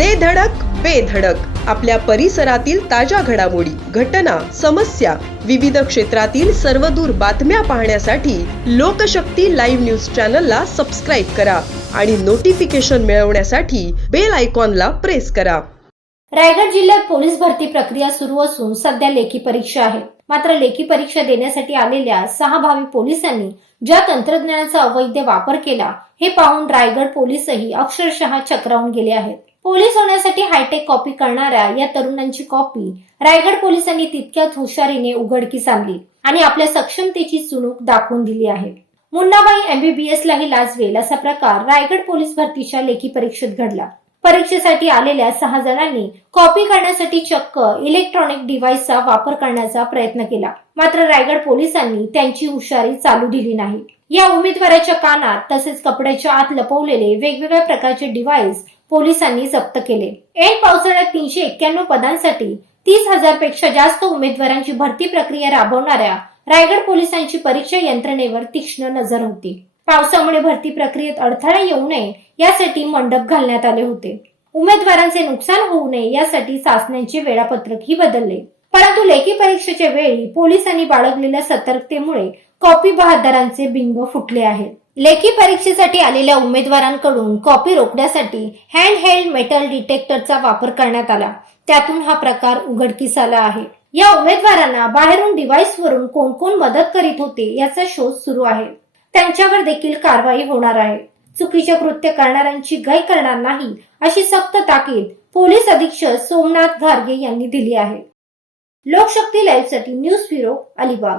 दे धडक बेधडक आपल्या परिसरातील ताज्या घडामोडी घटना समस्या विविध क्षेत्रातील सर्वदूर बातम्या पाहण्यासाठी लोकशक्ती लाईव्ह न्यूज चॅनलला सबस्क्राईब करा आणि नोटिफिकेशन मिळवण्यासाठी बेल आयकॉनला प्रेस करा. रायगड जिल्ह्यात पोलीस भरती प्रक्रिया सुरू असून सध्या लेखी परीक्षा आहे. मात्र लेखी परीक्षा देण्यासाठी आलेल्या सहा भावी पोलिसांनी ज्या तंत्रज्ञानाचा अवैध वापर केला हे पाहून रायगड पोलीसही अक्षरशः चक्रावून गेले आहेत. पोलीस होण्यासाठी हायटेक कॉपी करणाऱ्या या तरुणांची कॉपी रायगड पोलिसांनी तितक्याच हुशारीने उघडकीस आणली आणि आपल्या सक्षमतेची चुणूक दाखवून दिली आहे. मुन्नाबाई एमबीबीएस लाही लाजवेल असा प्रकार रायगड पोलीस भरतीच्या लेखी परीक्षेत घडला. परीक्षेसाठी आलेल्या सहा जणांनी कॉपी करण्यासाठी चक्क इलेक्ट्रॉनिक डिव्हाइसचा वापर करण्याचा प्रयत्न केला. मात्र रायगड पोलिसांनी त्यांची हुशारी चालू दिली नाही. या उमेदवाराच्या कानात तसेच कपड्याच्या आत लपवलेले वेगवेगळ्या प्रकारचे डिव्हाइस पोलिसांनी जप्त केले. ऐन पावसाळ्यात तीनशे एक्क्याण्णव पदांसाठी तीस हजारपेक्षा जास्त उमेदवारांची भरती प्रक्रिया राबवणाऱ्या रायगड पोलिसांची परीक्षा यंत्रणेवर तीक्ष्ण नजर होती. पावसामुळे भरती प्रक्रियेत अडथळा येऊ नये यासाठी मंडप घालण्यात आले होते. उमेदवारांचे नुकसान होऊ नये यासाठी चाचण्यांचे वेळापत्रकही बदलले. परंतु लेखी परीक्षेच्या वेळी पोलिसांनी बाळगलेल्या सतर्कतेमुळे कॉपी बहादरांचे बिंब फुटले आहेत. लेखी परीक्षेसाठी आलेल्या उमेदवारांकडून कॉपी रोखण्यासाठी हँड हेल्ड मेटल डिटेक्टरचा वापर करण्यात आला. त्यातून हा प्रकार उघडकीस आला आहे. या उमेदवारांना बाहेरून डिव्हाइस वरून कोण कोण मदत करीत होते याचा शोध सुरू आहे. त्यांच्यावर देखील कारवाई होणार आहे. चुकीचे कृत्य करणाऱ्यांची गय करणार नाही अशी सक्त ताकीद पोलीस अधीक्षक सोमनाथ घारगे यांनी दिली आहे. लोकशक्ती लाईव्हसाठी न्यूज ब्युरो अलिबाग.